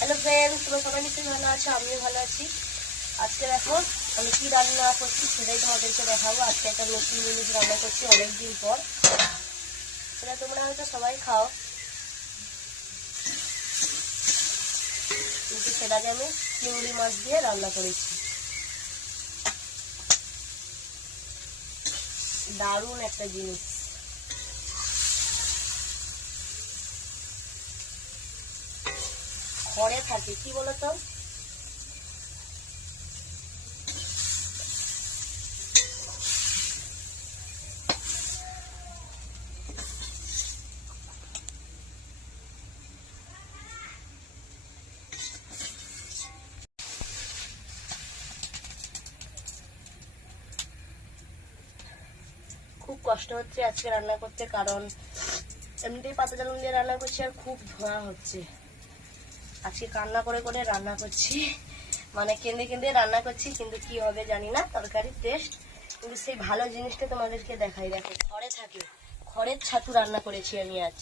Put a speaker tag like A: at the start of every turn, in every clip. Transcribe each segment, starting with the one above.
A: Hello friends তোমরা সবাই নিশ্চয়ই ভালো আছো? আমিও ভালো আছি। আজকে দেখো, আমি কি রান্না করছি সেটাই তোমাদেরকে দেখাবো। আজকে একটা নতুন জিনিস রান্না করছি অনেকদিন পর। সেটা তোমরা হয়তো সবাই খাও। কিন্তু সেটাকে আমি চিংড়ি মাছ দিয়ে রান্না করেছি। দারুণ একটা জিনিস। ঘরে থাকে, কি বলতো? খুব কষ্ট হচ্ছে আজকে রান্না করতে, কারণ এমনিতেই পাতা জ্বালন দিয়ে রান্না করছি আর খুব ধোঁয়া হচ্ছে। আজকে কান্না করে করে রান্না করছি। মানে কেঁদে কেঁদে রান্না করছি, কিন্তু কি হবে জানি না, তরকারির টেস্ট কিন্তু সেই ভালো জিনিসটা তোমাদেরকে দেখাই, দেখো, ঘরে থাকে খড়ের ছাতু রান্না করেছি আমি আজ।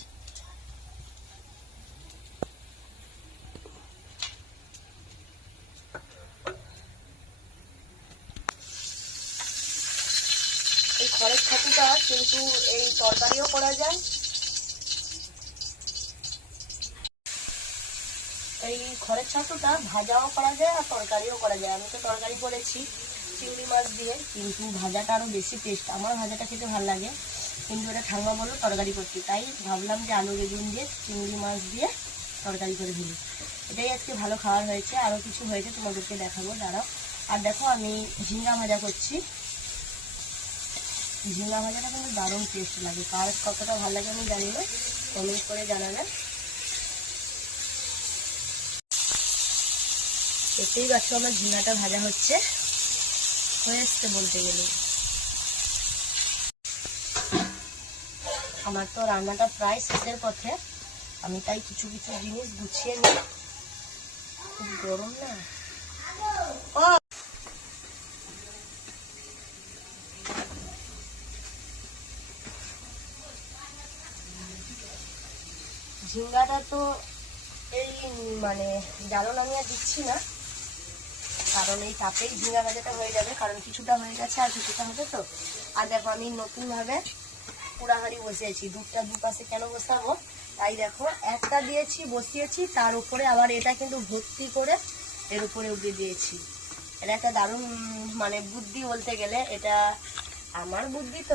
A: এই খড়ের ছাতুটা কিন্তু এই তরকারিও করা যায় এই খড়ের ছাতুটা ভাজাও করা যায় আর তরকারিও করা যায়। আমি তো তরকারি করেছি, চিংড়ি মাছ দিয়ে, কিন্তু ভাজাটা আরও বেশি টেস্ট আমার ভাজাটা খেতে ভালো লাগে। কিন্তু ওটা ঠান্ডা বলল তরকারি করতে। তাই ভাবলাম যে আলু বেগুন দিয়ে, চিংড়ি মাছ দিয়ে তরকারি করে দিই এটাই আজকে ভালো খাবার হয়েছে। আরও কিছু হয়েছে তোমাদেরকে দেখাবো, দাঁড়াও। আর দেখো, আমি ঝিঙ্গা ভাজা করছি। ঝিঙ্গা ভাজাটা কিন্তু দারুণ টেস্ট লাগে। কার কতটা ভালো লাগে আমি জানি না। কমেন্ট করে জানাবেন এতেই গাছ আমার ঝিঙ্গাটা ভাজা হচ্ছে। হয়ে এসছে বলতে গেলে। আমার তো রান্নাটা প্রায় শেষের পথে। আমি তাই কিছু কিছু জিনিস গুছিয়ে নিই। খুব গরম না? ঝিঙ্গাটা তো এই মানে জ্বালন আমি আর দিচ্ছি না। কারণ এই তাপেই ঝিঙ্গা ভাজাটা হয়ে যাবে, কারণ কিছুটা হয়ে গেছে আর কিছুটা হবে তো। আর দেখো আমি নতুনভাবে পুরাহাড়ি বসিয়েছি, দুধটা দুপাশে কেন বসাবো? তাই দেখো, একটা দিয়েছি, বসিয়েছি, তার উপরে আবার এটা কিন্তু ভর্তি করে এর উপরে উঠে দিয়েছি। এটা একটা দারুণ মানে বুদ্ধি বলতে গেলে এটা আমার বুদ্ধি তো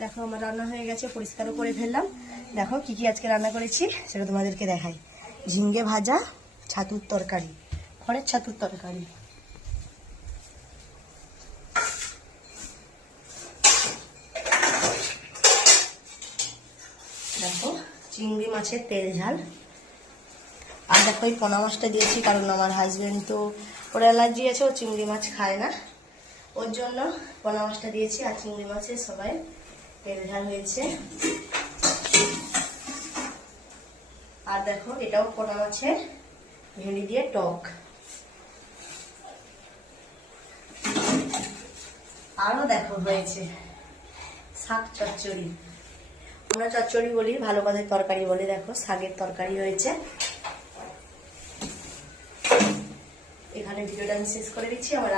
A: দেখো আমার রান্না হয়ে গেছে, পরিষ্কারও করে ফেললাম। দেখো কি কি আজকে রান্না করেছি, সেটা তোমাদেরকে দেখাই। ঝিঙ্গে ভাজা, ছাতুর তরকারি খড়ের ছাতুর তরকারি। দেখো, চিংড়ি মাছের তেল ঝাল। আর দেখো এই পোনা মাছটা দিয়েছি, কারণ আমার হাজবেন্ড তো ওর অ্যালার্জি আছে, ও চিংড়ি মাছ খায় না। ওর জন্য পোনা মাছটা দিয়েছি, আর চিংড়ি মাছের সবাই তেল ঝাল হয়েছে। আর দেখো, এটাও পোনা মাছের ভেন্ডি দিয়ে টক। আরও দেখো হয়েছে, শাক চচ্চড়ি। আমরা চচ্চড়ি বলি, ভালো কথায় তরকারি বলি, দেখো, শাকের তরকারি হয়েছে। এখানে ভিডিওটা আমি শেষ করে দিচ্ছি, আমার